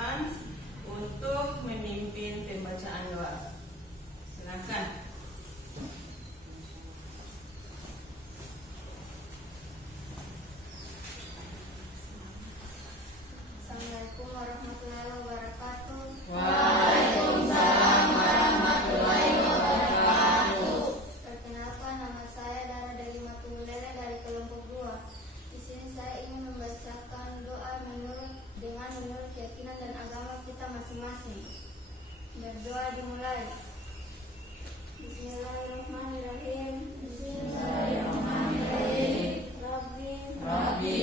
depan untuk memimpin pembacaan doa. Silakan. Assalamualaikum warahmatullahi wabarakatuh. Waalaikumsalam warahmatullahi wabarakatuh. Perkenalkan, nama saya Dara dari Matulele dari kelompok 2. Di sini saya ingin membacakan doa menurut keyakinan dan agama kita masing-masing. Berdoa dimulai. Bismillahirrahmanirrahim. Bismillahirrahmanirrahim. Rabbi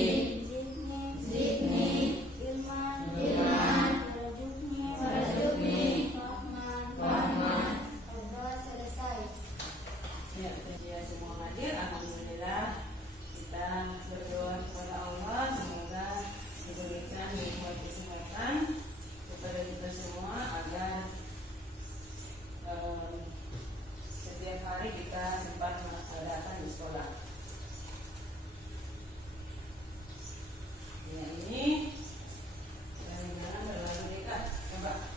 Zidni ilman warzuqni fahman. Doa selesai. Ya, semua hadir. Alhamdulillah kita berdoa kepada Allah, semoga diberikan nikmat kesehatan kepada kita semua agar setiap hari kita sempat datang di sekolah. Ya, ini jangan berlalu dekat. Coba.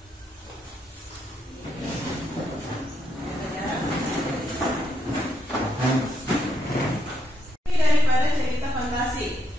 Daripada cerita fantasi.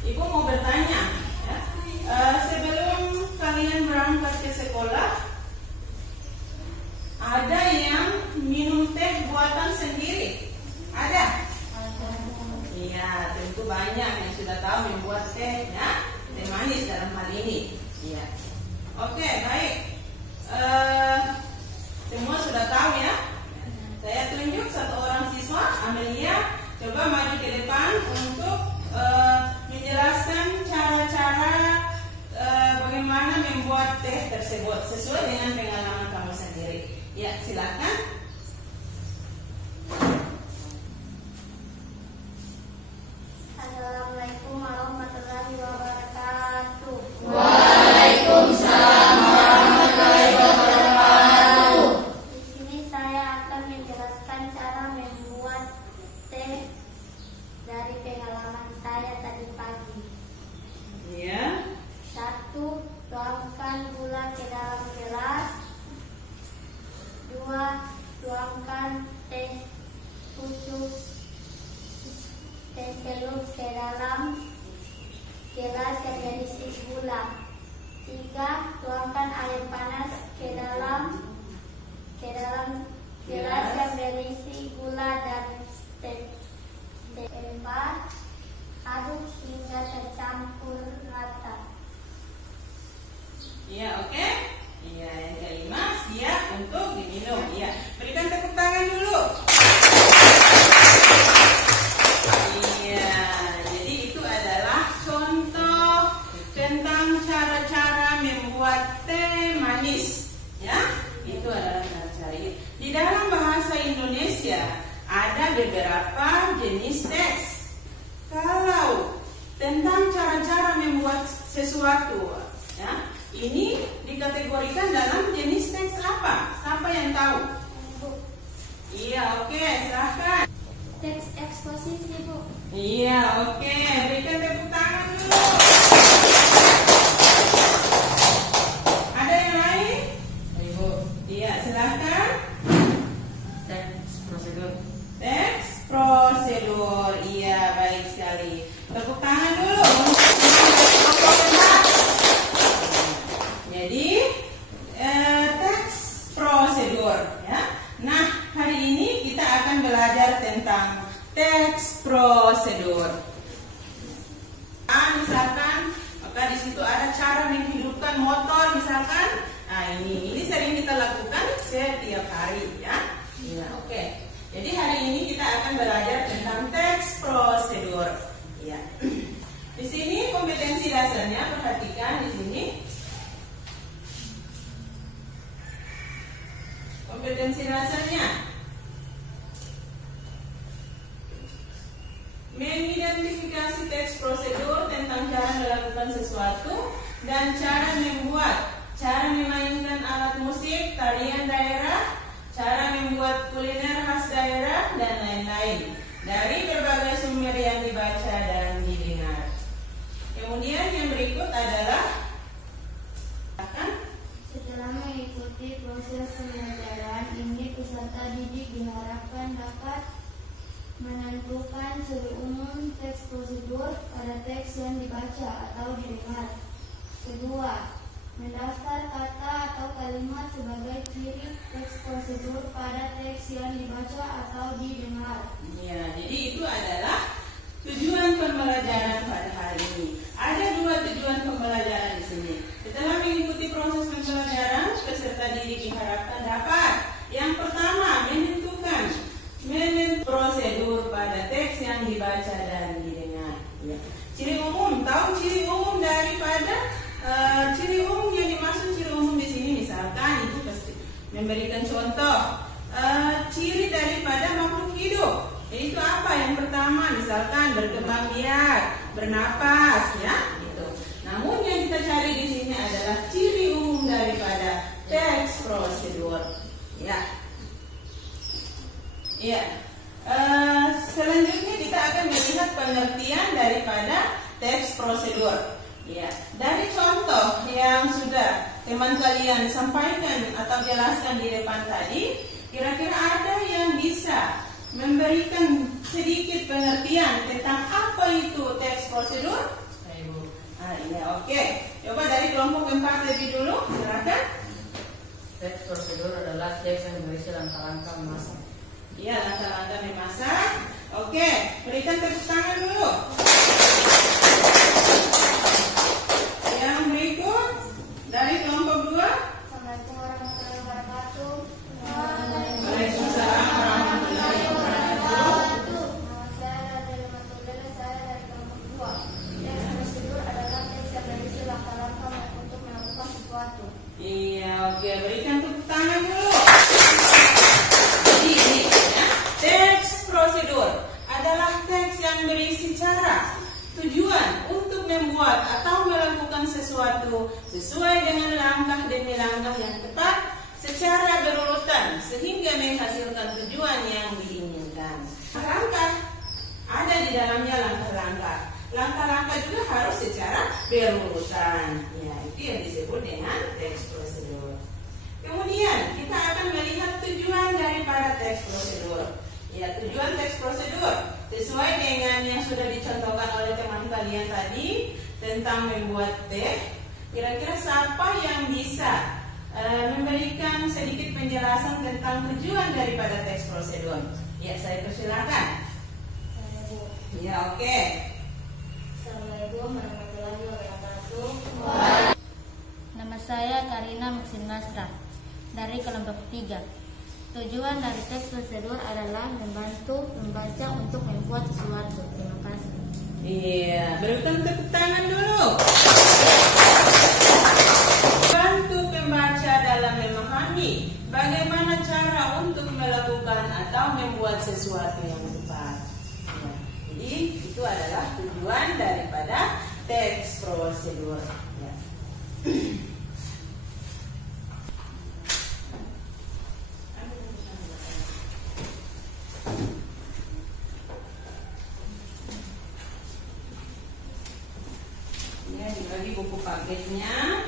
Ibu mau bertanya, ya. Sebelum kalian berangkat ke sekolah, ada yang minum teh buatan sendiri? Ada? Iya, tentu banyak yang sudah tahu membuat teh, ya, teh manis dalam hal ini. Iya. Oke, baik. Semua sudah tahu ya? Saya tunjuk satu orang siswa, Amelia, coba maju ke depan untuk menjelaskan cara-cara bagaimana membuat teh tersebut sesuai dengan pengalaman kamu sendiri. Ya, silakan. Assalamualaikum warahmatullahi wabarakatuh. Waalaikumsalam warahmatullahi wabarakatuh. Di sini saya akan menjelaskan cara membuat teh dari pengalaman saya tadi pagi. Ya. 1. Tuangkan gula ke dalam gelas. 2. Tuangkan teh pucuk teh telur ke dalam gelas yang berisi gula. 3. Tuangkan air panas ke dalam gelas yang berisi gula dan teh. 4. Aduk hingga tercampur rata. Iya, oke. Iya, yang kelima siap untuk diminum. Iya, berikan tepuk tangan dulu. Iya, jadi itu adalah contoh tentang cara-cara membuat teh manis. Ya, itu adalah cara-cara ini. Di dalam bahasa Indonesia ada beberapa jenis teks. Kalau tentang cara-cara membuat sesuatu, ya, ini dikategorikan dalam jenis teks apa? Siapa yang tahu? Iya, oke, silahkan. Teks eksposisi, Bu. Iya, oke, berikan tepuk tangan dulu. Ada yang lain? Ibu, Iya, silahkan. teks prosedur. Teks prosedur, iya, baik sekali. Tepuk tangan dulu untuk kelompok 4. Jadi teks prosedur, ya. Nah, hari ini kita akan belajar tentang teks prosedur. Misalkan, maka di situ ada cara menghidupkan motor, misalkan. Nah, ini sering kita lakukan setiap hari, ya. Ya, oke. Jadi hari ini kita akan belajar tentang teks prosedur. Ya. Di sini kompetensi dasarnya, perhatikan di sini. Kompetensi dasarnya mengidentifikasi teks prosedur tentang cara melakukan sesuatu dan cara membuat, cara memainkan alat musik, tarian daerah, cara membuat kuliner khas daerah, dan lain-lain dari berbagai sumber yang dibaca dan didengar. Kemudian yang berikut adalah setelah mengikuti proses pembelajaran ini, peserta didik diharapkan dapat menentukan ciri umum teks prosedur pada teks yang dibaca atau didengar. Kedua, mendaftar kata atau kalimat sebagai ciri teks prosedur pada teks yang dibaca atau didengar. Ya, jadi itu adalah tujuan pembelajaran pada hari ini. Ada 2 tujuan pembelajaran di sini. Setelah mengikuti proses pembelajaran, peserta didik diharapkan dapat yang pertama menentukan prosedur pada teks yang dibaca dan didengar. Ya. Ciri umum, tahu ciri umum daripada ciri umum yang dimaksud ciri umum di sini, misalkan itu pasti memberikan contoh ciri daripada makhluk hidup. Yaitu apa? Yang pertama misalkan berkembang biak, bernapas, ya. Gitu. Namun yang kita cari di sini adalah ciri umum daripada teks prosedur. Ya. Ya. Selanjutnya kita akan melihat pengertian daripada teks prosedur. Ya, dari contoh yang sudah teman kalian sampaikan atau jelaskan di depan tadi, kira-kira ada yang bisa memberikan sedikit pengertian tentang apa itu teks prosedur? Ibu. Ya, oke. Coba dari kelompok 4 lebih dulu, silakan. Teks prosedur adalah teks yang berisi langkah-langkah memasak. Iya, langkah-langkah memasak. Oke, berikan tepuk tangan dulu. Yang berikut dari kelompok 2. Assalamualaikum warahmatullahi wabarakatuh. Waalaikumsalam warahmatullahi wabarakatuh. Nama saya dari Matulele, saya dari kelompok 2. Teks prosedur adalah teks yang berisi langkah-langkah untuk melakukan sesuatu. Iya, oke, berikan tepuk tangan dulu. Jadi ini ya, teks prosedur adalah teks yang berisi cara, tujuan untuk membuat atau melakukan sesuatu sesuai dengan langkah demi langkah yang tepat secara berurutan sehingga menghasilkan tujuan yang diinginkan. Langkah ada di dalamnya langkah-langkah. Langkah-langkah juga harus secara berurutan. Ya, itu yang disebut dengan teks prosedur. Kemudian kita akan melihat tujuan daripada teks prosedur. Ya, tujuan teks prosedur sesuai dengan yang sudah dicontohkan oleh teman kalian tadi tentang membuat teks. Kira-kira siapa yang bisa memberikan sedikit penjelasan tentang tujuan daripada teks prosedur? Ya, saya persilakan. Saya Bu. Ya, oke. Assalamualaikum warahmatullahi wabarakatuh. Nama saya Karina Muksin Masra dari kelompok 3. Tujuan dari teks prosedur adalah membantu pembaca untuk membuat sesuatu. Terima kasih. Iya, berikan tepuk tangan dulu. Bantu pembaca dalam memahami bagaimana cara untuk melakukan atau membuat sesuatu yang tepat. Ya, jadi itu adalah tujuan daripada teks prosedur. Ya. Ya, dibagi buku paketnya.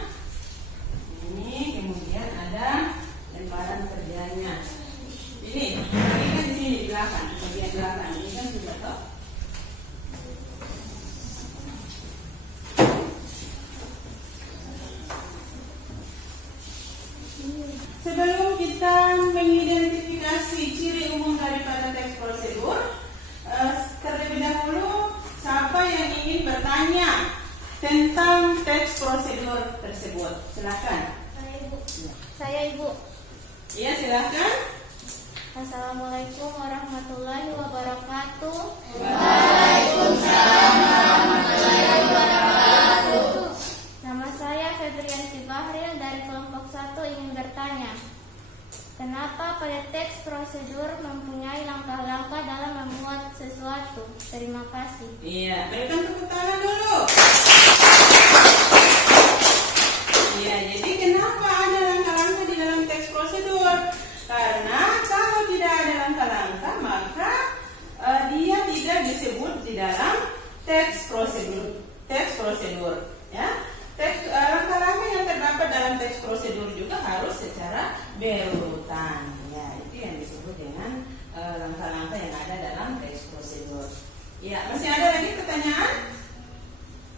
Ini kemudian ada lembaran kerjanya. Ini kan di sini di belakang, bagian belakang. Ini kan sudah toh. Sebelum kita mengidentifikasi ciri umum daripada teks prosedur, terlebih dahulu siapa yang ingin bertanya tentang teks prosedur tersebut? Silakan. Saya Ibu. Saya Ibu. Iya, silakan. Assalamualaikum warahmatullahi wabarakatuh. Waalaikumsalam warahmatullahi wabarakatuh. Nama saya Febrianti Bahril dari kelompok 1 ingin bertanya. Kenapa pada teks prosedur mempunyai langkah-langkah dalam membuat sesuatu? Terima kasih. Iya, berikan tepuk tangan dulu. Iya, jadi kenapa ada langkah-langkah di dalam teks prosedur? Karena kalau tidak ada langkah-langkah, maka dia tidak disebut di dalam teks prosedur. Ya. Langkah-langkah yang terdapat dalam teks prosedur juga harus secara berurutan. Ya, itu yang disebut dengan langkah-langkah yang ada dalam teks prosedur. Ya, masih ada lagi pertanyaan?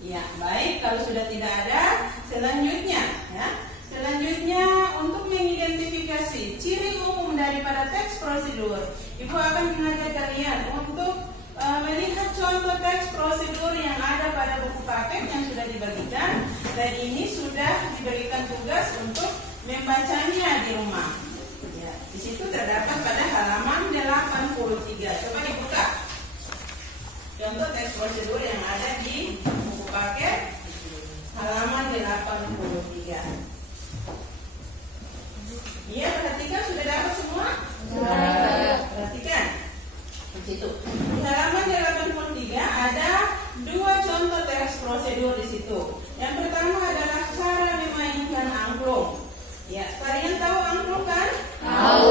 Ya, baik. Kalau sudah tidak ada, selanjutnya, ya. Selanjutnya untuk mengidentifikasi ciri umum daripada teks prosedur, Ibu akan mengajak kalian untuk melihat contoh teks prosedur yang ada pada buku paket yang sudah dibagikan, dan ini sudah diberikan tugas untuk membacanya di rumah. Ya, di situ terdapat pada halaman 83. Coba dibuka. Contoh teks prosedur yang ada di buku paket halaman 83. Iya, perhatikan, sudah dapat semua? Sudah. Perhatikan. Di situ. Di halaman 83 ada dua contoh teks prosedur di situ. Yang pertama adalah cara memainkan angklung. Ya, kalian tahu angklung kan? Tahu.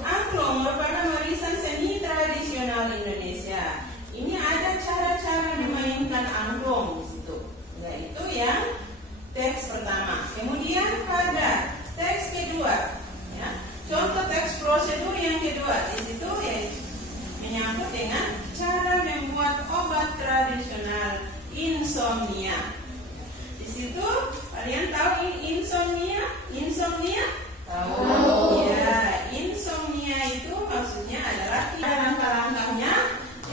Angklung merupakan warisan seni tradisional Indonesia. Ini ada cara-cara memainkan angklung di situ. Yaitu yang teks pertama. Kemudian pada teks kedua, ya, contoh teks prosedur yang kedua di situ yaitu menyangkut dengan cara membuat obat tradisional insomnia. Di situ kalian tahu insomnia? Insomnia? Tahu. Ya, insomnia itu maksudnya adalah langkah-langkahnya,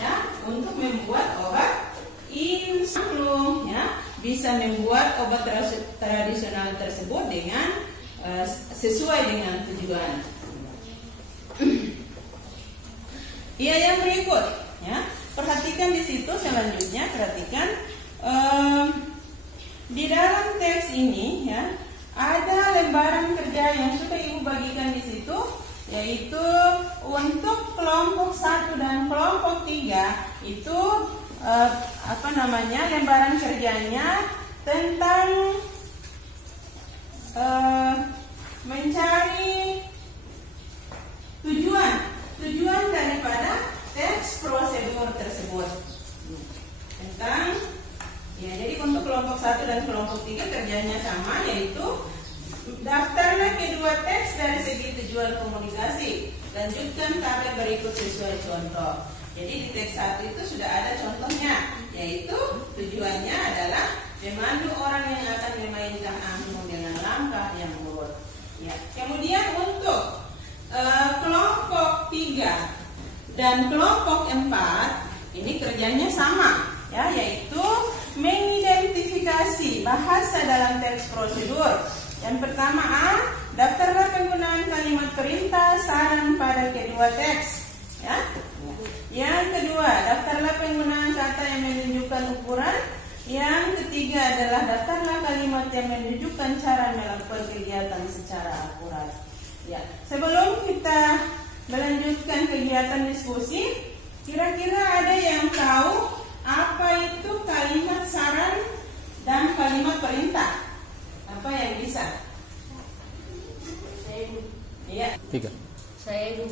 ya, untuk membuat obat insomnia, ya, bisa membuat obat tradisional tersebut dengan sesuai dengan tujuan. Iya, yang berikut, ya, perhatikan di situ selanjutnya. Perhatikan di dalam teks ini, ya, ada lembaran kerja yang sudah Ibu bagikan di situ, yaitu untuk kelompok 1 dan kelompok 3 itu lembaran kerjanya tentang mencari tujuan daripada teks prosedur tersebut. Tentang, ya, jadi untuk kelompok 1 dan kelompok 3 kerjanya sama, yaitu daftarlah kedua teks dari segi tujuan komunikasi. Lanjutkan tabel berikut sesuai contoh. Jadi di teks 1 itu sudah ada contohnya, yaitu tujuannya adalah memandu orang yang akan memainkan angklung dengan langkah yang lurus. Ya. Kemudian untuk kelompok 3 dan kelompok 4 ini kerjanya sama, ya, yaitu mengidentifikasi bahasa dalam teks prosedur. Yang pertama A, daftarlah penggunaan kalimat perintah saran pada kedua teks, ya. Yang kedua, daftarlah penggunaan kata yang menunjukkan ukuran. Yang ketiga adalah daftarlah kalimat yang menunjukkan cara melakukan kegiatan secara akurat. Ya, sebelum kita melanjutkan kegiatan diskusi, kira-kira ada yang tahu apa itu kalimat saran dan kalimat perintah? Apa yang bisa? Saya Ibu. Iya. 3. Saya Ibu.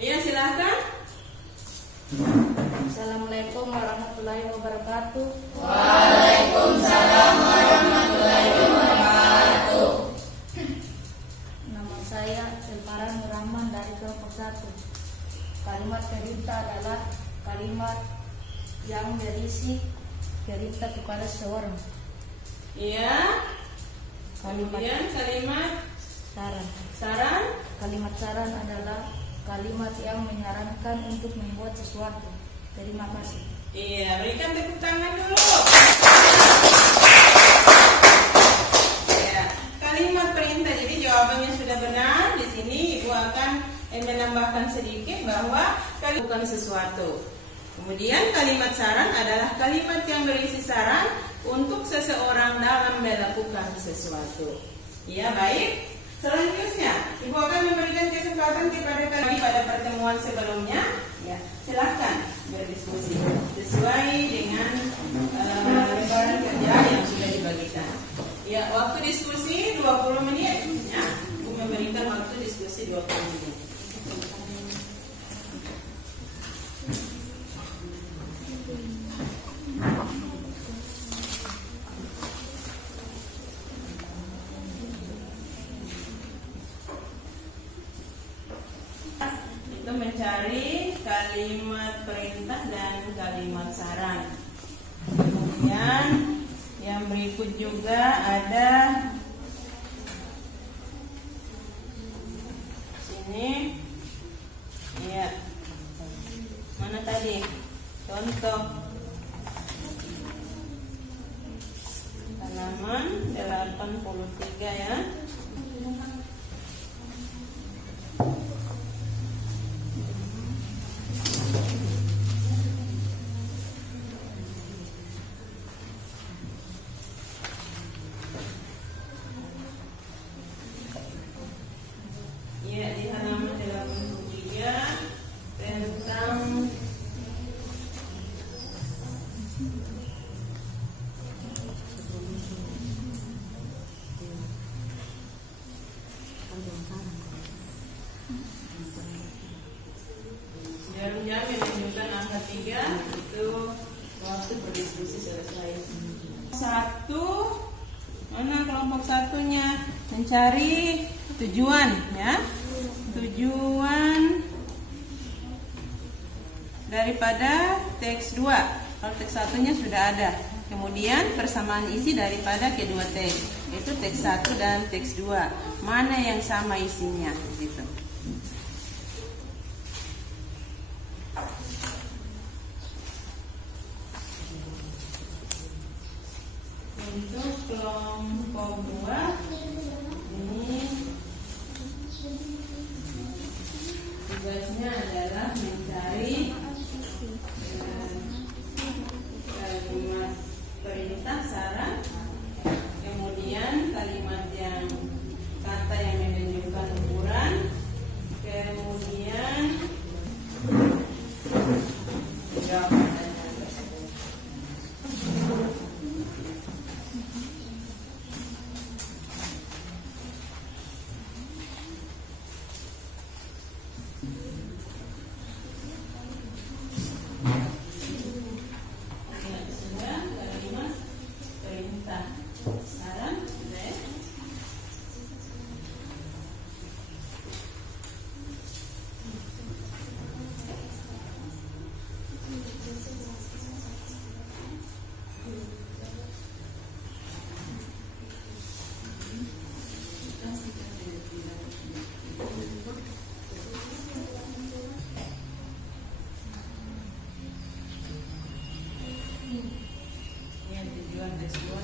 Iya, silakan. Assalamualaikum warahmatullahi wabarakatuh. Waalaikumsalam warahmatullahi wabarakatuh. Nama saya Elmara Nur Rahman dari kelompok 1. Kalimat perintah adalah kalimat yang berisi perintah kepada seseorang. Iya. Kemudian kalimat saran. Kalimat saran adalah kalimat yang menyarankan untuk membuat sesuatu. Terima kasih. Iya, berikan tepuk tangan dulu. Ya, kalimat perintah. Jadi jawabannya sudah benar. Di sini Ibu akan menambahkan sedikit bahwa bukan sesuatu. Kemudian kalimat saran adalah kalimat yang berisi saran untuk seseorang dalam melakukan sesuatu. Ya, baik. Selanjutnya, Ibu akan memberikan kesempatan kepada kalian pada pertemuan sebelumnya. Ya, silakan berdiskusi sesuai dengan lembaran kerja yang sudah dibagikan. Ya, waktu diskusi 20 menit. Ya, Ibu memberikan waktu diskusi 20 menit. Itu mencari kalimat perintah dan kalimat saran. Kemudian yang berikut juga ada sini. Ya. Mana tadi? Contoh halaman 83 ya. Ya, di halaman 83 tentang jarum jam yang menunjukkan angka 3 itu waktu berdiskusi selesai. 1, mana kelompok satunya? Mencari tujuan ya. Tujuan daripada teks 2. Kalau teks satunya sudah ada. Kemudian persamaan isi daripada kedua teks. Itu teks 1 dan teks 2. Mana yang sama isinya gitu. Untuk kelompok 2 ini tugasnya adalah mencari kalimat perintah saran, kemudian kalimat yang kata yang menunjukkan ukuran, kemudian jawaban tersebut.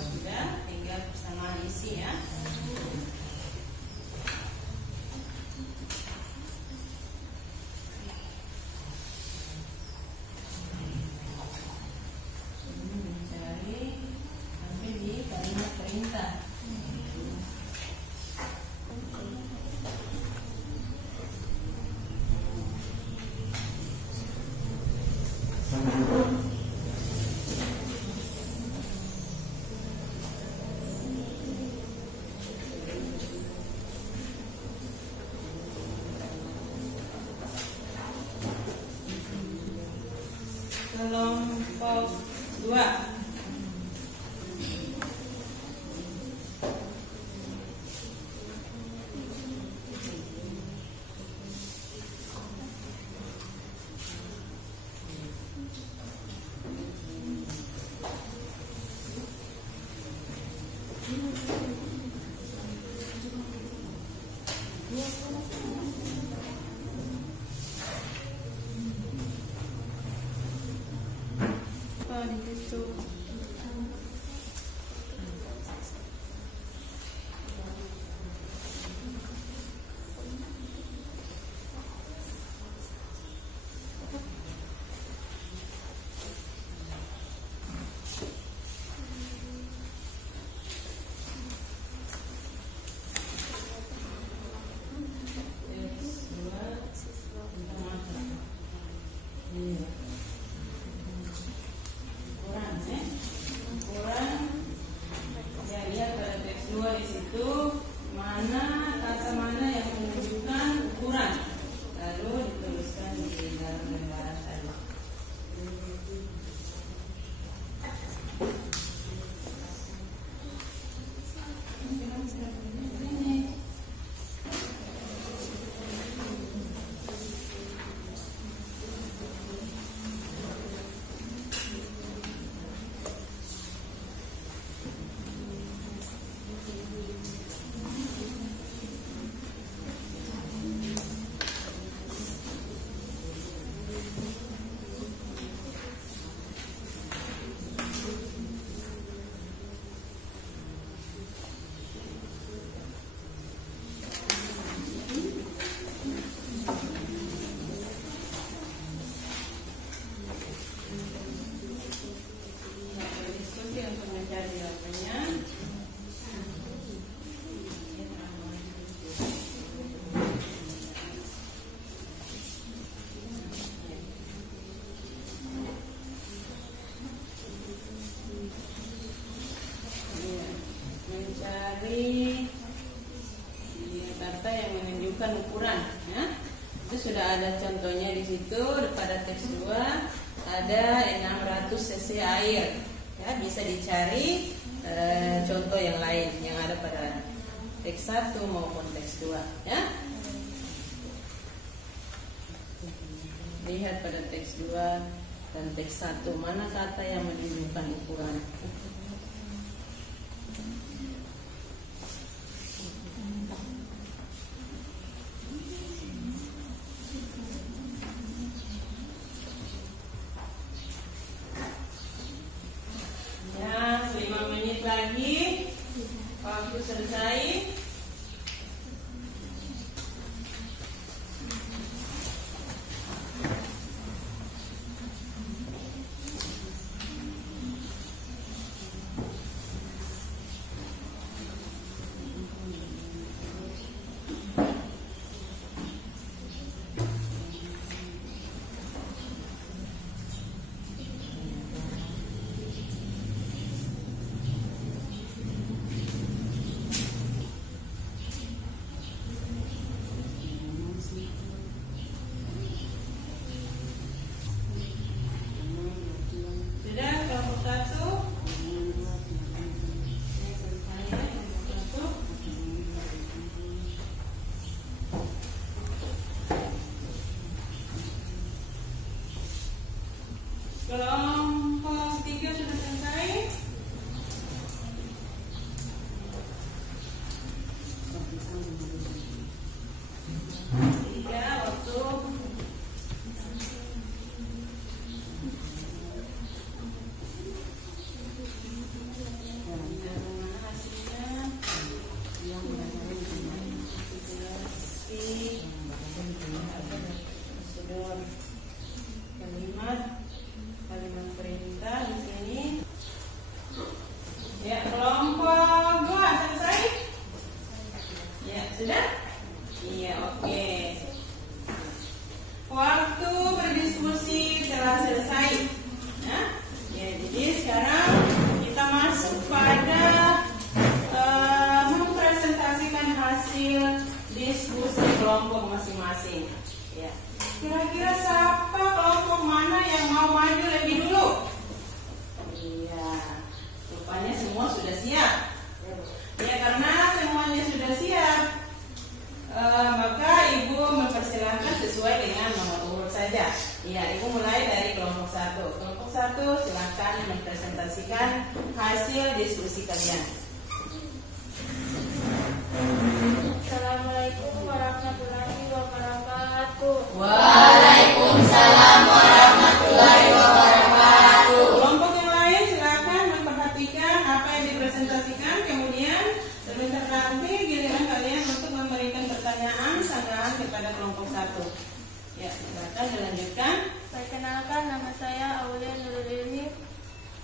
Sudah, tinggal persamaan isi ya. Mencari sampai di kalimat perintah. Kelompok 2. sudah ada contohnya di situ pada teks 2 ada 600 cc air. Ya, bisa dicari contoh yang lain yang ada pada teks 1 maupun teks 2 ya. Lihat pada teks 2 dan teks 1 mana kata yang menunjukkan ukuran. Ya, 5 menit lagi waktu selesai. Kelompok 3 sudah selesai. Tiga waktu. Kalimat perintah di sini. Ya, kelompok 2 selesai? Ya, sudah? Iya, oke. Waktu berdiskusi telah selesai. Ya, jadi sekarang kita masuk pada mempresentasikan hasil diskusi kelompok masing-masing. Ya. Kira-kira siapa kelompok mana yang mau maju lebih dulu? Iya, rupanya semua sudah siap. Ya, karena semuanya sudah siap, maka Ibu mempersilahkan sesuai dengan nomor urut saja. Iya, Ibu mulai dari kelompok 1. Kelompok 1 silakan mempresentasikan hasil diskusi kalian. Assalamualaikum warahmatullahi wabarakatuh. Waalaikumsalam warahmatullahi wabarakatuh. Kelompok yang lain silakan memperhatikan apa yang dipresentasikan, kemudian sebentar nanti giliran kalian untuk memberikan pertanyaan sanggahan kepada kelompok 1. Ya, silakan dilanjutkan. Perkenalkan, nama saya Aulia Nurul Ilmi.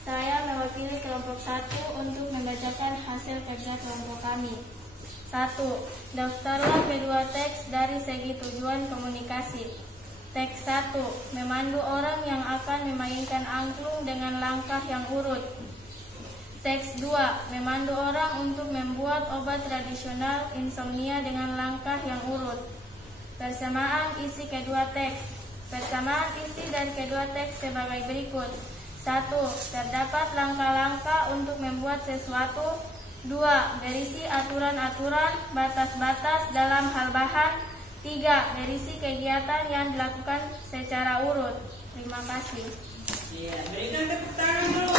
Saya mewakili kelompok 1 untuk membacakan hasil kerja kelompok kami. 1. Daftarlah kedua teks dari segi tujuan komunikasi. Teks 1. Memandu orang yang akan memainkan angklung dengan langkah yang urut. Teks 2. Memandu orang untuk membuat obat tradisional insomnia dengan langkah yang urut. Persamaan isi kedua teks. Persamaan isi dari kedua teks sebagai berikut. 1. Terdapat langkah-langkah untuk membuat sesuatu. 2. Berisi aturan-aturan, batas-batas dalam hal bahan. 3. Berisi kegiatan yang dilakukan secara urut. Terima kasih. Ya, berikan tepuk tangan dulu.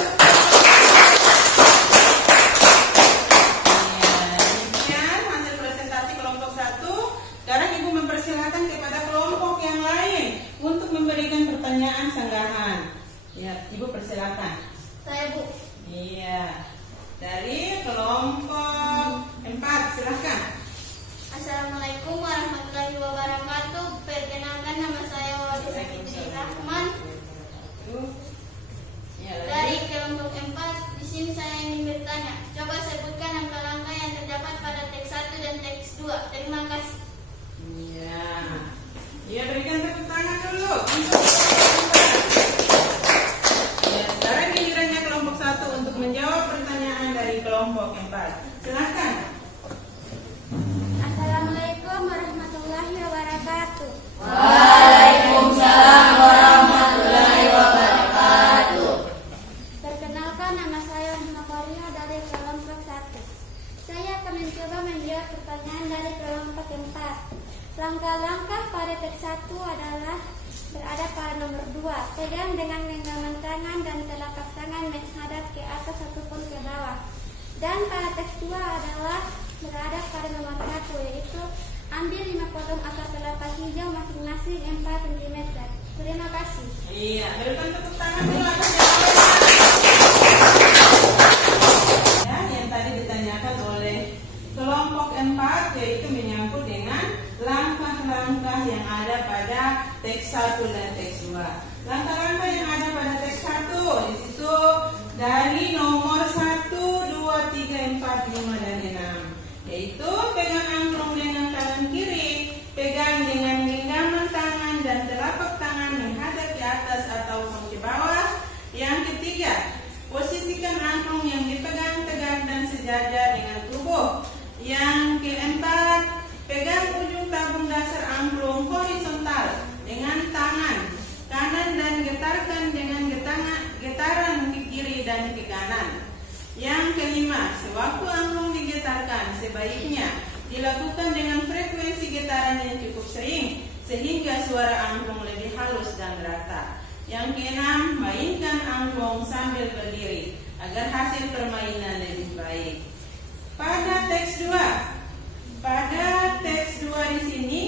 Ya, demikian hasil presentasi kelompok 1. Sekarang Ibu mempersilahkan kepada kelompok yang lain untuk memberikan pertanyaan sanggahan. Ya, Ibu persilahkan. Saya Bu. Iya. Dari kelompok 4, silahkan. Assalamualaikum warahmatullahi wabarakatuh. Perkenalkan, nama saya Wadid Fitri Rahman. Ya, Dari kelompok 4, di sini saya ingin bertanya. Coba sebutkan langkah-langkah yang terdapat pada teks 1 dan teks 2. Terima kasih. Iya. Ya, berikan tepuk tangan dulu. Ya, sekarang gilirannya kelompok 1 untuk menjawab pertanyaan dari kelompok 4. Silahkan. Assalamualaikum warahmatullahi wabarakatuh. Waalaikumsalam Langkah-langkah pada teks 1 adalah berada pada nomor 2. Pegang dengan genggaman tangan dan telapak tangan menghadap ke atas ataupun ke bawah. Dan pada teks 2 adalah berada pada nomor 1, yaitu ambil 5 potong akar kelapa hijau masing-masing 4 cm. Terima kasih. Iya, berikan tepuk tangan dulu atas jawabannya. Ya, yang tadi ditanyakan oleh kelompok 4 yaitu menyangkut dengan langkah-langkah yang ada pada teks 1 dan teks 2. Langkah-langkah yang ada pada teks 1 di situ dari nomor 1, 2, 3, 4, 5 dan 6. Yaitu pegang angklung dengan tangan kiri, pegang dengan genggaman tangan dan telapak tangan menghadap ke atas ataupun ke bawah. Yang ketiga, posisikan angklung yang dipegang tegak dan sejajar dengan tubuh. Yang keempat, pegang ujung tabung dasar angklung horizontal dengan tangan kanan dan getarkan dengan getaran ke kiri dan ke kanan. Yang kelima, sewaktu angklung digetarkan sebaiknya dilakukan dengan frekuensi getaran yang cukup sering sehingga suara angklung lebih halus dan rata. Yang keenam, mainkan angklung sambil berdiri agar hasil permainan lebih baik. Pada teks 2 di sini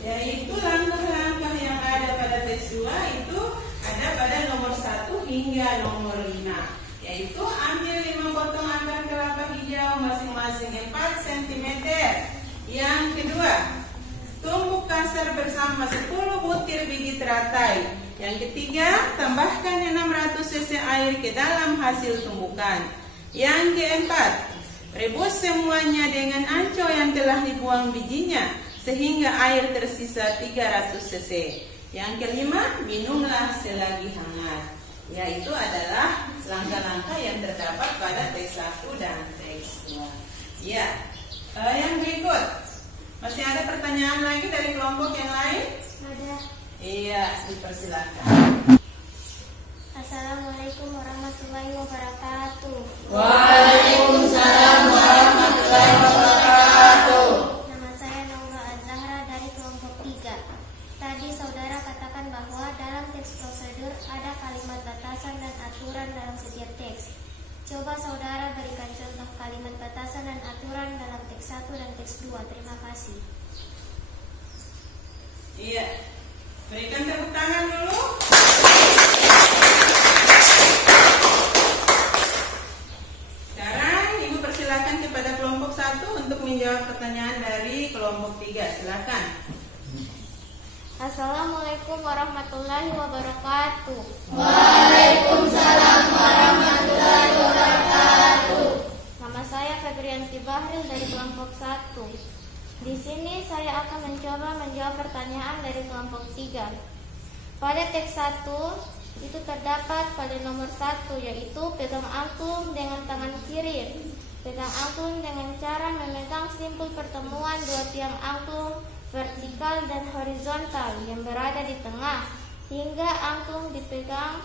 yaitu langkah-langkah yang ada pada teks 2 itu ada pada nomor 1 hingga nomor 5, yaitu ambil 5 potong akar kelapa hijau masing-masing 4 cm. Yang kedua, tumbuk kasar bersama 10 butir biji teratai. Yang ketiga, tambahkan 600 cc air ke dalam hasil tumbukan. Yang keempat, rebus semuanya dengan anco yang telah dibuang bijinya sehingga air tersisa 300 cc. Yang kelima, minumlah selagi hangat. Yaitu adalah langkah-langkah yang terdapat pada teks 1 dan teks 2. Ya, yang berikut, masih ada pertanyaan lagi dari kelompok yang lain? Ada. Iya, dipersilakan. Assalamualaikum warahmatullahi wabarakatuh. Waalaikumsalam warahmatullahi wabarakatuh. Nama saya Naura Az-Zahra dari kelompok 3. Tadi saudara katakan bahwa dalam teks prosedur ada kalimat batasan dan aturan dalam setiap teks. Coba saudara berikan contoh kalimat batasan dan aturan dalam teks 1 dan teks 2. Terima kasih. Iya, berikan tepuk tangan dulu. Sekarang Ibu persilakan kepada kelompok 1 untuk menjawab pertanyaan dari kelompok 3. Silakan. Assalamualaikum warahmatullahi wabarakatuh. Waalaikumsalam warahmatullahi wabarakatuh. Nama saya Febrianti Bahril dari kelompok 1. Di sini saya akan mencoba menjawab pertanyaan dari kelompok 3. Pada teks 1 itu terdapat pada nomor 1, yaitu pegang angklung dengan tangan kiri. Pegang angklung dengan cara memegang simpul pertemuan dua tiang angklung vertikal dan horizontal yang berada di tengah sehingga angklung dipegang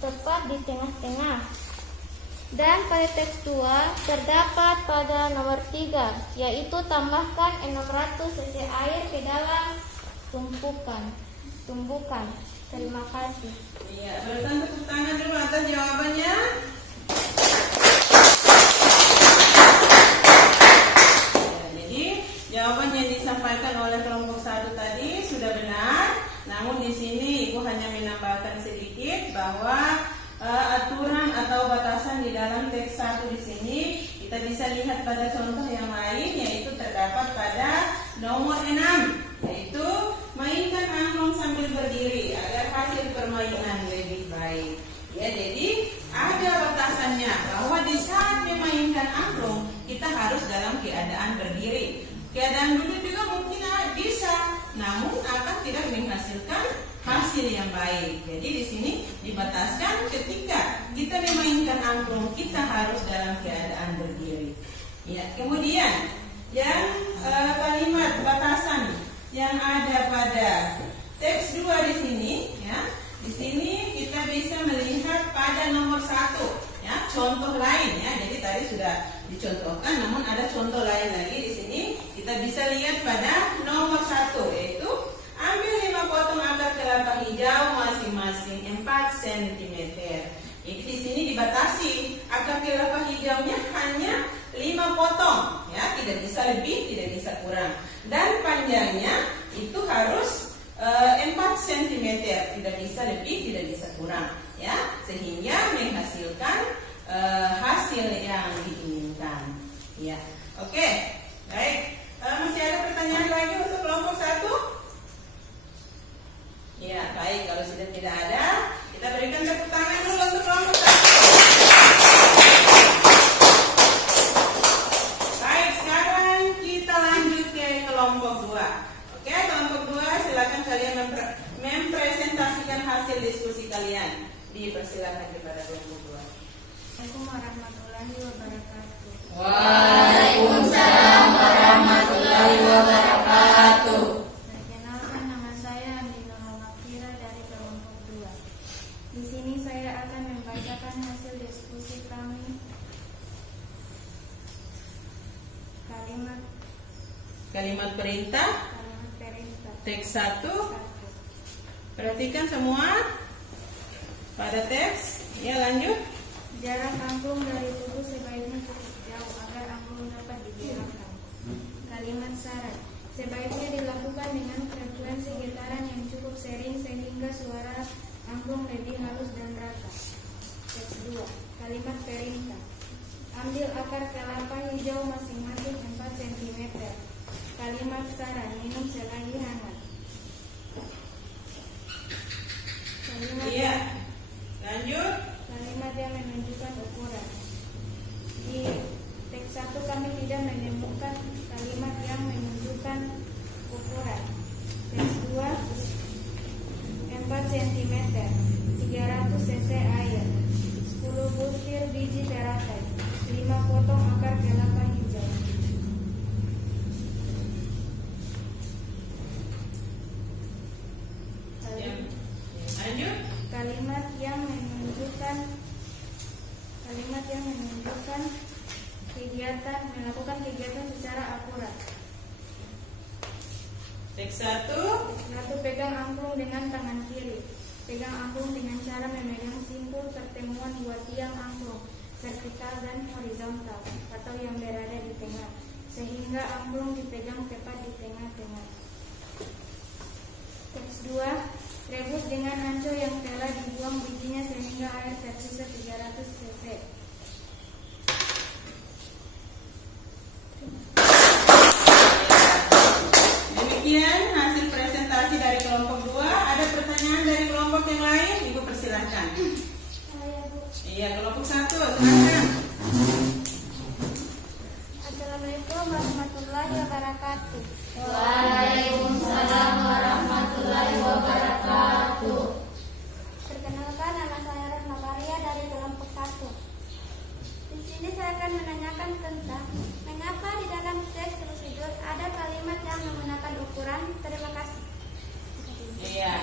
tepat di tengah-tengah. Dan pada teks 2 terdapat pada nomor 3, yaitu tambahkan 600 cc air ke dalam tumbukan. Terima kasih. Iya, berikan tepuk tangan dulu atas jawabannya. Jawaban yang disampaikan oleh kelompok 1 tadi sudah benar. Namun di sini Ibu hanya menambahkan sedikit bahwa aturan atau batasan di dalam teks 1 di sini kita bisa lihat pada contoh yang lain, yaitu terdapat pada nomor 6, yaitu mainkan angklung sambil berdiri agar hasil permainan lebih baik. Ya, jadi ada batasannya bahwa di saat memainkan angklung kita harus dalam keadaan berdiri. Keadaan duduk juga mungkin bisa, namun akan tidak menghasilkan hasil yang baik. Jadi di sini dibataskan ketika kita memainkan angklung kita harus dalam keadaan berdiri. Ya, kemudian yang kalimat batasan yang ada pada teks 2 di sini, ya, di sini kita bisa melihat pada nomor 1, ya, contoh lain, ya. Jadi tadi sudah dicontohkan, namun ada contoh lain lagi di sini. Kita bisa lihat pada nomor 1, yaitu ambil 5 potong akar kelapa hijau masing-masing 4 cm. Jadi di sini dibatasi akar kelapa hijaunya hanya 5 potong, ya, tidak bisa lebih, tidak bisa kurang. Dan panjangnya itu harus 4 cm, tidak bisa lebih, tidak bisa kurang, ya, sehingga menghasilkan hasil yang diinginkan. Ya, oke, baik. Masih ada pertanyaan lagi untuk kelompok 1? Ya, baik. Kalau sudah tidak ada, kita berikan tepuk tangan dulu untuk kelompok 1. Baik, sekarang kita lanjut ke kelompok 2. Oke, kelompok 2, silakan kalian mempresentasikan hasil diskusi kalian. Dipersilakan kepada kelompok 2. Assalamualaikum warahmatullahi wabarakatuh. Waalaikumsalam warahmatullahi wabarakatuh. Perkenalkan, nama saya Andi Nurul Mafira dari kelompok 2. Di sini saya akan membacakan hasil diskusi kami. Kalimat perintah, teks 1. Perhatikan semua pada teks. Ya, lanjut. Jarak angklung dari tubuh sebaiknya cukup jauh agar angklung dapat digerakkan. Kalimat syarat, sebaiknya dilakukan dengan frekuensi getaran yang cukup sering sehingga suara angklung lebih halus dan rata. Teks 2. Kalimat perintah, ambil akar kelapa hijau masing-masing 4 cm. Kalimat saran, minum selagi hangat. Iya, lanjut. Kalimat yang menunjukkan ukuran. Di teks 1 kami tidak menemukan kalimat yang menunjukkan ukuran. Teks 2, 4 cm, 300 cc air, 10 butir biji teratai, 5 potong akar kelapa hijau. Lanjut. Kalimat yang menunjukkan melakukan kegiatan secara akurat. Teks 1. Pegang angklung dengan tangan kiri. Pegang angklung dengan cara memegang simpul pertemuan dua tiang angklung, vertikal dan horizontal, atau yang berada di tengah, sehingga angklung dipegang tepat di tengah-tengah. Teks 2. Rebus dengan anco yang telah dibuang bijinya sehingga air tersisa 300 cc. Demikian hasil presentasi dari kelompok 2. Ada pertanyaan dari kelompok yang lain? Ibu persilahkan. Iya, kelompok 1, silakan. Assalamualaikum warahmatullahi wabarakatuh. Waalaikumsalam warahmatullahi wabarakatuh. Perkenalkan, nama saya Rahma Maria dari kelompok 1. Di sini saya akan menanyakan tentang mengapa di dalam teks prosedur ada kalimat yang menggunakan ukuran. Terima kasih. Iya.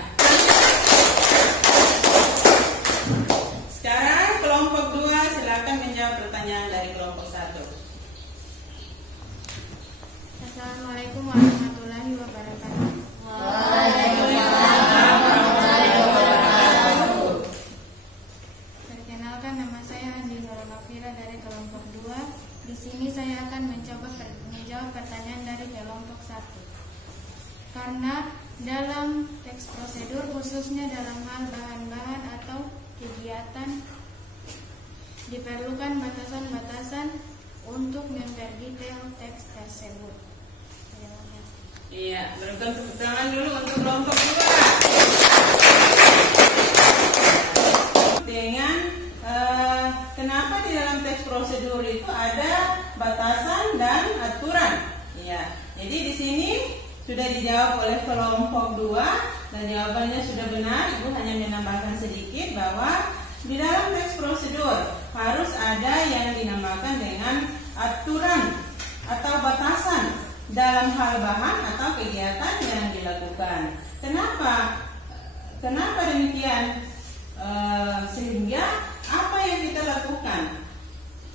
Sekarang kelompok 2 silakan menjawab pertanyaan dari kelompok 1. Assalamualaikum warahmatullahi wabarakatuh. Waalaikumsalam warahmatullahi wabarakatuh. Perkenalkan, nama saya Andi Nurul Mafira dari kelompok 2. Di sini saya akan mencoba menjawab pertanyaan dari kelompok 1. Karena dalam teks prosedur, khususnya dalam hal bahan-bahan atau kegiatan, diperlukan batasan-batasan untuk mempergedel teks tersebut. Terima kasih. Iya, berikan tepuk tangan dulu untuk kelompok 2. Dengan kenapa di dalam teks prosedur itu ada batasan dan aturan. Iya. Jadi di sini sudah dijawab oleh kelompok 2 dan jawabannya sudah benar. Ibu hanya menambahkan sedikit bahwa di dalam teks prosedur harus ada yang dinamakan dengan aturan atau batasan dalam hal bahan atau kegiatan yang dilakukan. Kenapa demikian? Sehingga apa yang kita lakukan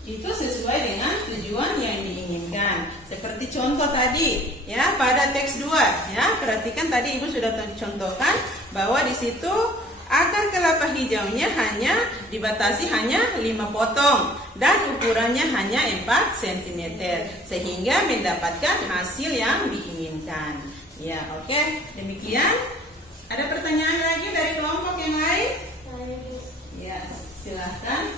itu sesuai dengan tujuan yang diinginkan. Seperti contoh tadi, ya, pada teks 2, ya, perhatikan tadi Ibu sudah contohkan bahwa di situ akar kelapa hijaunya hanya dibatasi hanya 5 potong dan ukurannya hanya 4 cm sehingga mendapatkan hasil yang diinginkan. Ya, oke. Demikian. Ada pertanyaan lagi dari kelompok yang lain? Ya, silahkan.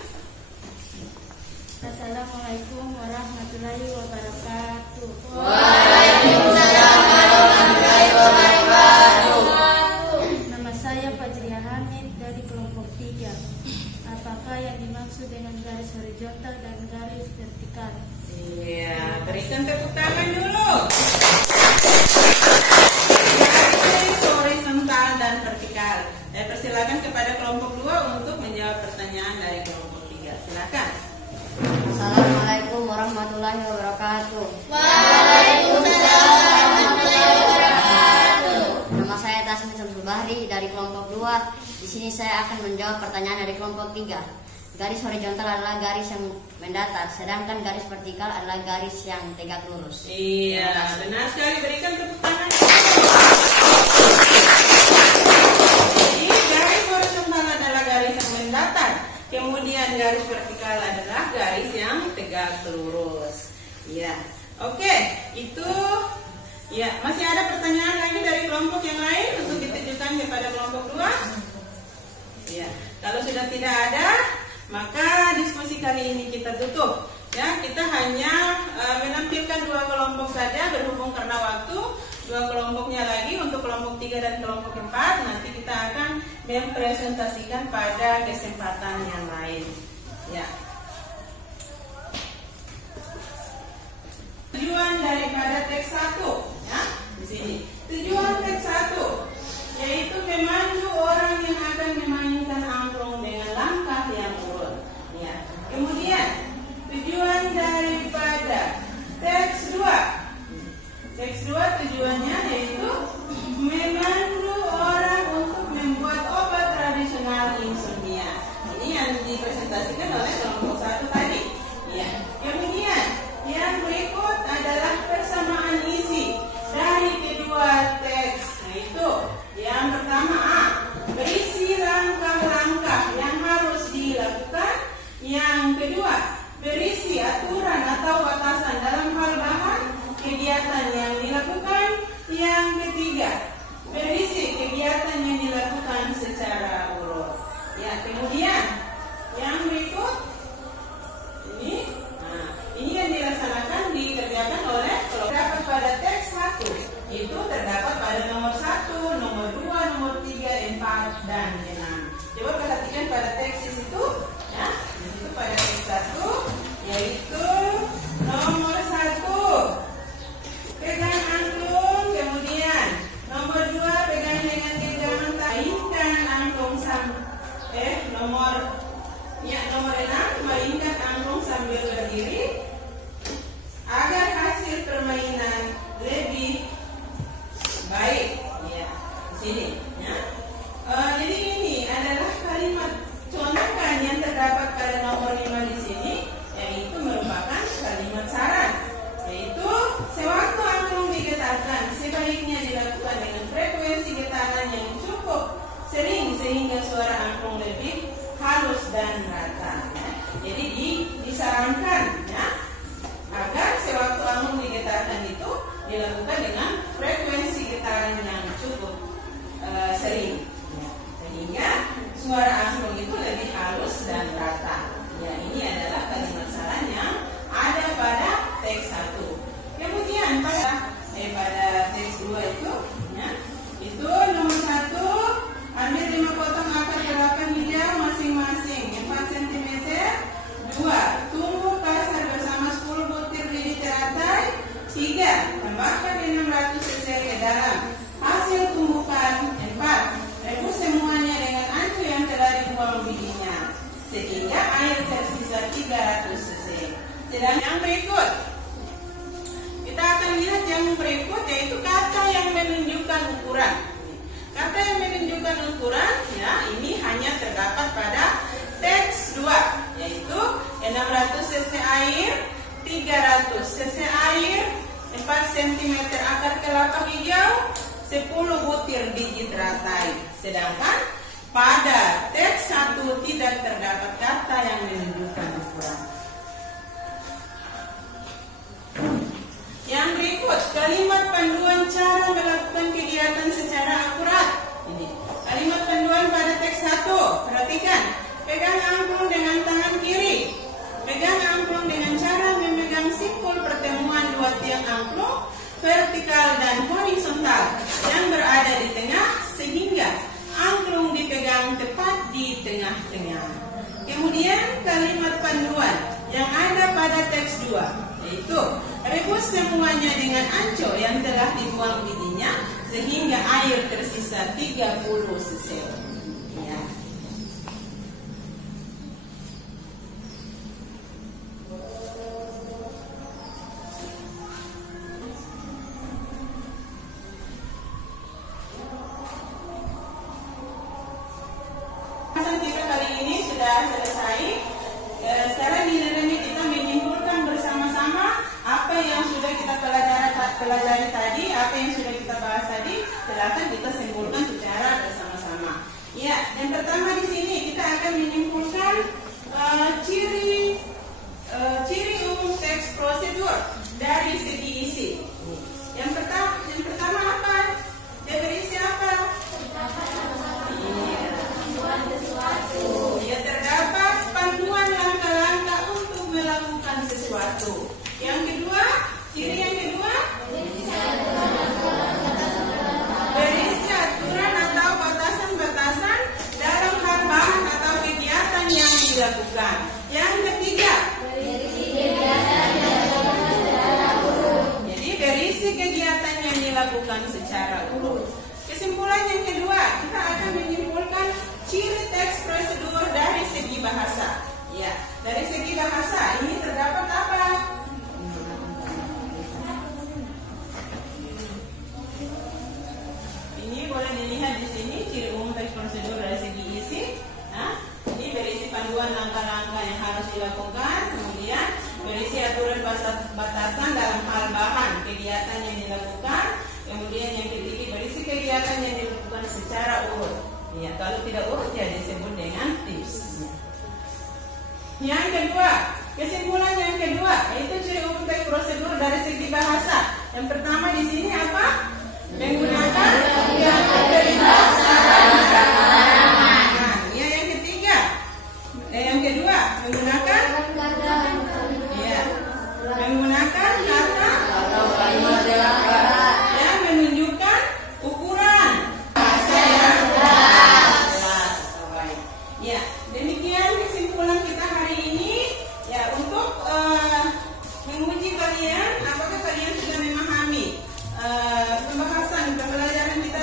Assalamualaikum warahmatullahi wabarakatuh. Waalaikumsalam warahmatullahi wabarakatuh. Nama saya Fajriya Hamid dari kelompok 3. Apakah yang dimaksud dengan garis horizontal dan garis vertikal? Iya, berikan tepuk tangan dulu. Garis horizontal dan vertikal. Persilakan kepada kelompok 2 untuk menjawab pertanyaan dari kelompok 3. Silakan. Assalamualaikum warahmatullahi wabarakatuh. Waalaikumsalam warahmatullahi wabarakatuh. Nama saya Tasmi Samsul Bahri dari kelompok 2. Di sini saya akan menjawab pertanyaan dari kelompok 3. Garis horizontal adalah garis yang mendatar, sedangkan garis vertikal adalah garis yang tegak lurus. Iya, benar sekali. Berikan tepuk tangan. Jadi garis horizontal adalah garis yang mendatar. Kemudian garis vertikal adalah garis yang tegak lurus. Ya, oke. Itu ya. Masih ada pertanyaan lagi dari kelompok yang lain untuk ditujukan kepada kelompok 2? Ya, kalau sudah tidak ada, maka diskusi kali ini kita tutup. Ya, kita hanya menampilkan 2 kelompok saja berhubung karena waktu. 2 kelompoknya lagi untuk kelompok 3 dan kelompok 4 nanti kita akan mempresentasikan pada kesempatan yang lain. Ya. Tujuan daripada teks 1, ya, di sini. Tujuan teks 1 yaitu memandu orang yang akan memainkan angklung dengan langkah yang urut. Ya. Kemudian tujuan daripada teks 2. Teks 2 tujuannya yaitu memandu orang untuk membuat obat tradisional insomnia. Ini yang dipresentasikan oleh kelompok 1 tadi. Ya. Kemudian yang berikut adalah persamaan isi dari kedua teks. Yaitu yang pertama A, berisi langkah-langkah yang harus dilakukan. Yang kedua, berisi aturan atau batasan dalam hal bahan kegiatan yang dilakukan. Yang ketiga, berisi kegiatan yang dilakukan secara urut. Ya, kemudian yang berikut ini, ini yang dilaksanakan dikerjakan oleh terdapat pada teks 1. Itu terdapat pada nomor 1, nomor 2, nomor 3, 4 dan 6. Coba perhatikan pada teks di situ, ya. Di situ pada teks 1 yaitu nomor 1 pegang angklung, kemudian nomor 2 pegang dengan genggaman mainkan angklung nomor 6 mainkan angklung sambil berdiri agar hasil permainan lebih baik. Ya, di sini. Ya. Jadi ini adalah kalimat contohkan yang terdapat pada nomor 5 di sini, yaitu merupakan kalimat saran. Yaitu sewaktu angklung digetarkan sebaiknya dilakukan dengan frekuensi getaran yang cukup sering sehingga suara angklung lebih halus dan rata. Ya. Jadi disarankan, ya, agar sewaktu angklung digetarkan itu dilakukan dengan frekuensi getaran yang cukup sering, ya, sehingga suara angklung itu lebih halus dan rata. Ya, ini adalah kalimat saran yang ada pada teks 1. Kemudian pada teks 2 itu, ya, itu nomor 1 ambil 5 potong akar kelapa hijau masing-masing 4 cm. 2. Tumbuk kasar bersama 10 butir biji teratai. 3. Tambahkan 600 cc ke dalam hasil tumbukan. 4. Rebus semuanya dengan ancu yang telah dibuang bijinya sehingga air tersisa 300 cc. Sedang yang berikut kita akan lihat yang berikut yaitu kata yang menunjukkan ukuran. Kata yang menunjukkan ukuran, ya, ini hanya terdapat pada teks 2 yaitu 600 cc air 300 cc air 4 cm akar kelapa hijau 10 butir biji teratai. Sedangkan pada teks 1 tidak terdapat kata yang menunjukkan ukuran. Yang berikut kalimat panduan cara melakukan kegiatan secara akurat. Ini kalimat panduan pada teks 1. Perhatikan, pegang angklung dengan tangan kiri. Pegang angklung dengan cara memegang simpul pertemuan dua tiang angklung vertikal dan horizontal yang berada di tengah sehingga angklung dipegang tepat di tengah-tengah. Kemudian kalimat panduan yang ada pada teks 2 yaitu rebus semuanya dengan anco yang telah dibuang bijinya sehingga air tersisa 30 cc. Ya. Kita kali ini sudah selesai. Sekarang gilirannya kita menyimpulkan bersama-sama apa yang sudah kita pelajari tadi, apa yang sudah kita bahas tadi. Silakan kita simpulkan secara bersama-sama. Ya, yang pertama di sini kita akan menyimpulkan ciri umum teks prosedur dari segi isi. Yang pertama apa? Dia berisi apa? Ya, terdapat panduan langkah-langkah untuk melakukan sesuatu. Yang kedua, ciri yang kedua, berisi aturan atau batasan-batasan dalam hal bahan atau kegiatan yang dilakukan. Yang ketiga, jadi berisi kegiatan yang dilakukan secara urut. Kesimpulan yang kedua, kita akan menyimpulkan ciri teks prosedur dari segi bahasa. Ya, dari segi bahasa ini terdapat apa? Ini boleh dilihat di sini ciri umum teks prosedur dari segi isi. Nah, ini berisi panduan langkah-langkah yang harus dilakukan, kemudian berisi aturan batasan dalam hal bahan kegiatan yang dilakukan, kemudian yang ketiga berisi kegiatan yang dilakukan secara urut. Ya, kalau tidak urut ya disebut dengan tips. Yang kedua, kesimpulan yang kedua yaitu ciri umum teks prosedur dari segi bahasa. Yang pertama di sini apa? Menggunakan yang bahasa. Ya, yang ketiga, yang kedua menggunakan menggunakan kata yang menunjukkan ukuran bahasa yang jelas. Ya, demikian kesimpulan kita hari ini. Ya, untuk menguji kalian, apakah kalian sudah memahami pembelajaran kita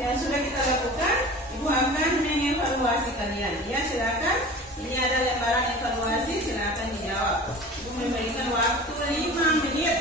yang sudah kita lakukan? Ibu akan mengevaluasi kalian. Ya, silakan. Ini ada lembaran evaluasi, silakan dijawab. Ibu memberikan waktu 5 menit.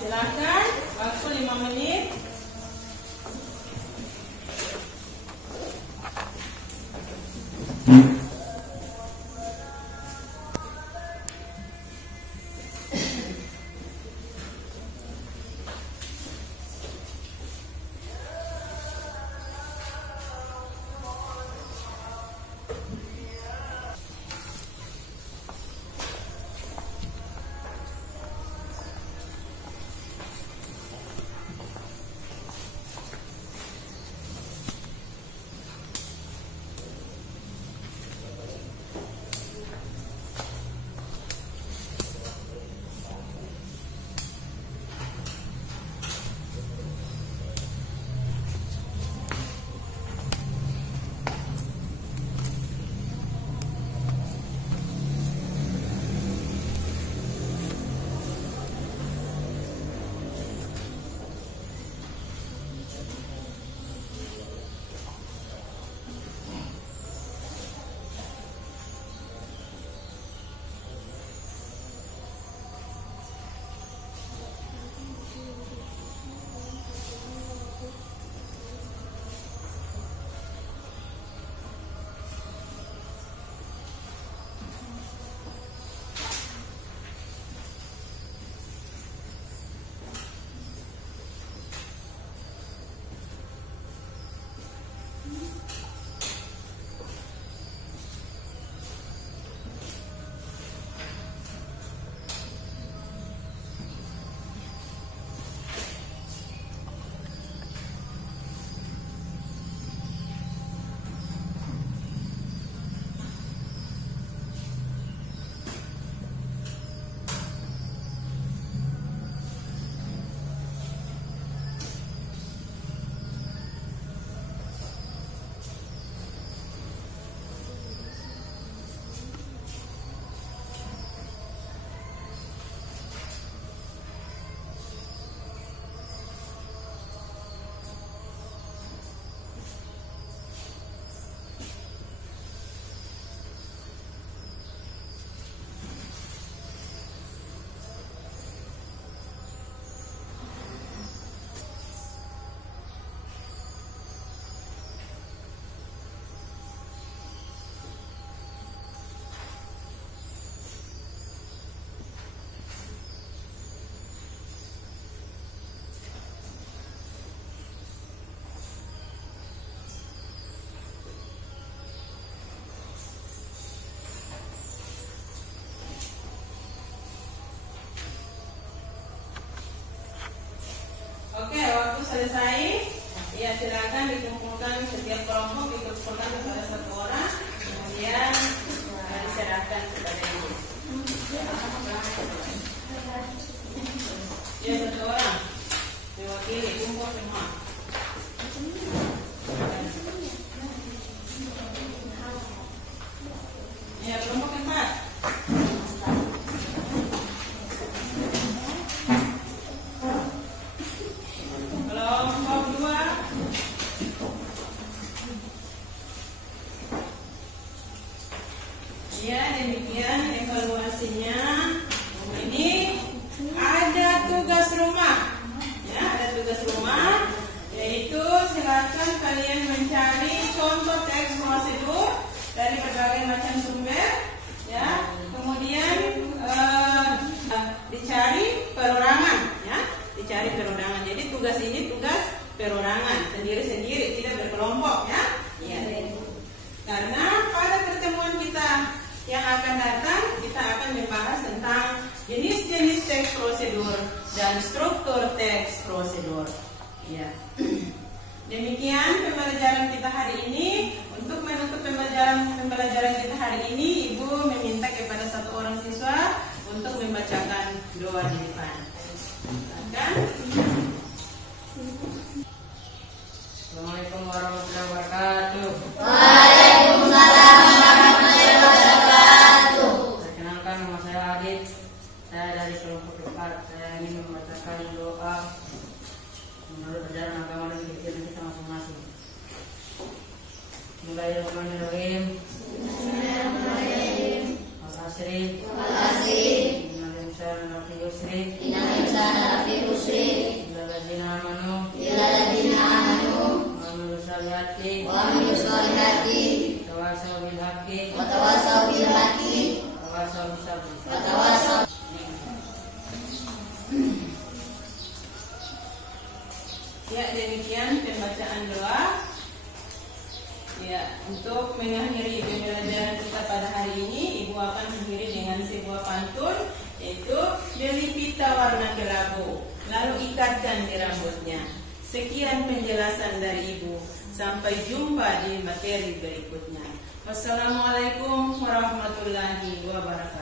Silakan, waktu 5 menit. selesai, ya silakan dikumpulkan setiap kelompok dikumpulkan kepada satu orang, kemudian diserahkan kepada ibu. Ya, satu orang mewakili kumpul semua. Ya, kelompok 4. Kelompok 2. Ya, demikian evaluasinya. Ini ada tugas rumah. Ya, ada tugas rumah, yaitu silakan kalian mencari contoh teks prosedur dari berbagai macam sumber, ya. Kemudian dicari perorangan, ya. Dicari perorangan. Jadi tugas ini tugas perorangan, sendiri-sendiri, tidak berkelompok, ya. Ya. Karena pada pertemuan kita yang akan datang, kita akan membahas tentang jenis-jenis teks prosedur dan struktur teks prosedur. Ya. Demikian pembelajaran kita hari ini. Untuk menutup pembelajaran kita hari ini, Ibu meminta kepada satu orang siswa untuk membacakan doa di depan. Silakan. Assalamualaikum warahmatullahi wabarakatuh. Waalaikumsalam warahmatullahi wabarakatuh. Perkenalkan, nama saya Adit. Saya dari kelompok 4. Saya ingin membacakan doa menurut ajaran agama dan keyakinan kita masing-masing. Bismillahirrahmanirrahim. Al-Asri. Innal insana lafi khusr. Illal ladzina amanu. Wa amilus solihati. Tawassaw bil haqqi. Tawassaw bis sabr. Ya, demikian pembacaan doa. Ya, untuk mengakhiri pembelajaran kita pada hari ini, Ibu akan mengakhiri dengan sebuah pantun, yaitu beli pita warna kelabu, lalu ikatkan di rambutnya. Sekian penjelasan dari Ibu. Sampai jumpa di materi berikutnya. Wassalamualaikum warahmatullahi wabarakatuh.